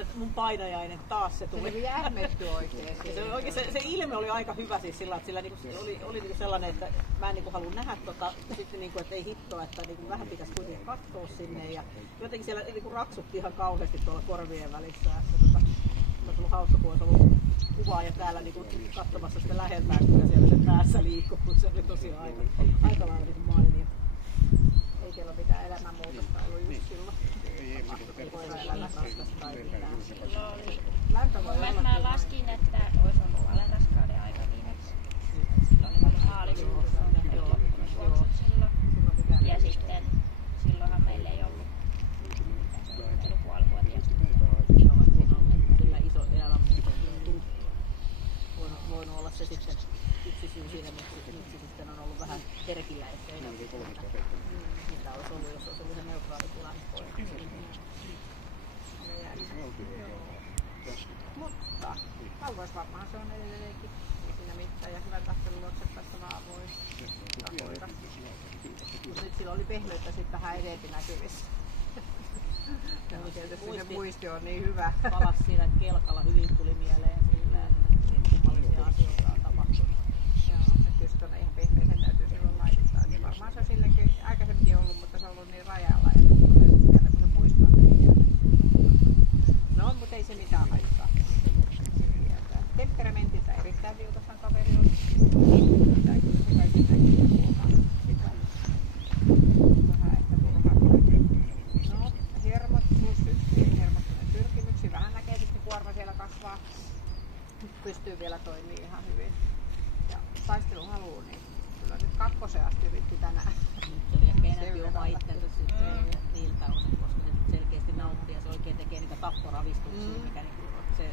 että mun painajainen taas se tuli. Se oli jähmetty oikein. Se ilme oli aika hyvä siis sillä, että sillä niinku, oli niinku sellainen, että mä en niinku halua nähdä sitten niinku, että ei hittoa, että niinku vähän pitäisi kuitenkin katsoa sinne ja jotenkin siellä niinku raksutti ihan kauheasti tuolla korvien välissä. Että olisi ollut hauska, kun olisi ollut kuvaaja täällä niinku katsomassa sitä lähempää, kun siellä sen päässä liikkuu, kun se oli tosiaan aika lailla niinku mainio. Ei siellä mitään elämänmuutosta ollut just silloin. Ei voi elämä raskasta tai mitään. Silloin mä laskin, että olisi ollut alenraskauden aika viimeksi. Silloin oli ollut maaliskuussa juoksut silloin. Ja sitten silloinhan meillä ei ollut puolivuotias. Kyllä iso elämänmuutos. Voinut olla se sitten yksi syy siinä, miksi sitten on ollut vähän herkillä, ettei ole mitä olisi ollut, jos olisi ollut se neutraali tilanne pois. Mutta kauas varmaan se on edelleenkin. Ei siinä mitään ja hyvän tahtelun luokse tästä vaan voi koira. Mutta nyt sillä oli pehmeyttä sitten vähän enempi näkyvissä. Tietysti se muisti on niin hyvä. Palas siinä kelkalla hyvin tuli mieleen silleen, kummallisia asioita on tapahtunut. Joo, että just tuonne ihan pehmeisen täytyy silloin laittaa. Varmaan se on sillekin aikaisemmin ollut, mutta se on ollut niin rajalla, että tulee sitten kun se muistaa. No, mutta ei se mitään haittaa. Temperamentilta erittäin vilkashan kaveri on. Tämä kyllä se kaikki näkyy huomaa sitä. Vähän ehkä turhaa kylläkin. No, hermot plus yksi hermottuneen pyrkimyksiä. Vähän näkee sitten kuorma siellä kasvaa. Pystyy vielä toimimaan ihan hyvin. Ja taistelun haluu, niin kyllä nyt kakkosen asti yritti tänään. Se oli ehkä enemmän oma itsensä sitten niiltä osin, koska se selkeästi nauttii ja se oikein tekee niitä tapporavistuksia, mikä se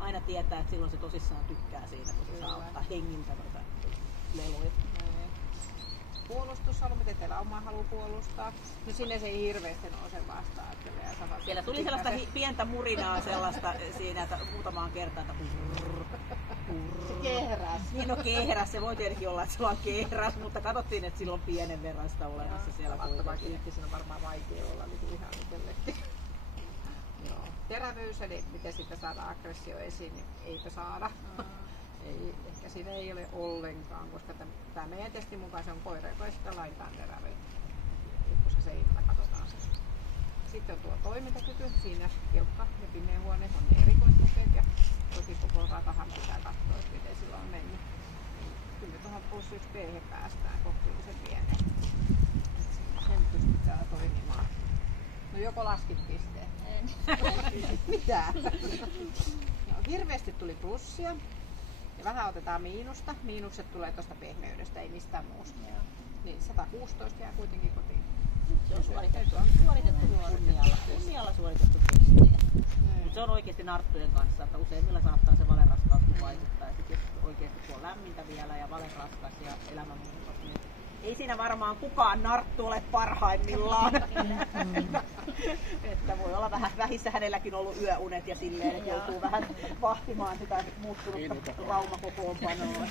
aina tietää, että silloin se tosissaan tykkää siitä, kun se saa ottaa hengiltä noita leluja. Puolustushalu, miten teillä oma halu puolustaa? No sinne se ei hirveästi nouse vastaan. Siellä tuli sellaista pientä murinaa sellaista siinä, että muutamaan kertaan, että se kehräs. Niin, no kehräs, se voi tietenkin olla, että se vaan kehräs, mutta katsottiin, että sillä on pienen verran sitä olemassa siellä kuitenkin. Siinä on varmaan vaikea olla niin ihan itsellekin. Terävyys, eli miten sitten saada aggressio esiin, niin eipä saada. Ei, ehkä siinä ei ole ollenkaan, koska tämä meidän testin mukaan se on koira, joka ei sitä lainkaan terävyyttä. Koska seinällä katsotaan se. Sitten on tuo toimintakyky, siinä kelkka ja pimeä huone on ne erikoiskokeet ja toki koko ratahan pitää katsoa, että miten sillä on mennyt. Kyllä tuohon plus 1B päästään kohtuullisen pieneen. Sen pystytään toimimaan. No joko laskit pisteen? Mitä? No, hirveästi tuli plussia ja vähän otetaan miinusta. Miinukset tulee tuosta pehmeydestä, ei mistään muusta. Niin 116 jää kuitenkin kotiin. Se on suoritettu kunnialla suoritettu testiä. Mutta se on oikeasti narttujen kanssa, että useimmilla saattaa se valeraskauskin vaikuttaa. Ja sitten jos oikeasti kun on lämmintä vielä ja valeraskas ja elämänmuutos, niin ei siinä varmaan kukaan narttu ole parhaimmillaan. Että voi olla vähän vähissä hänelläkin ollut yöunet ja silleen, että joutuu vähän vahtimaan sitä muuttunutta raumakokoonpanoa.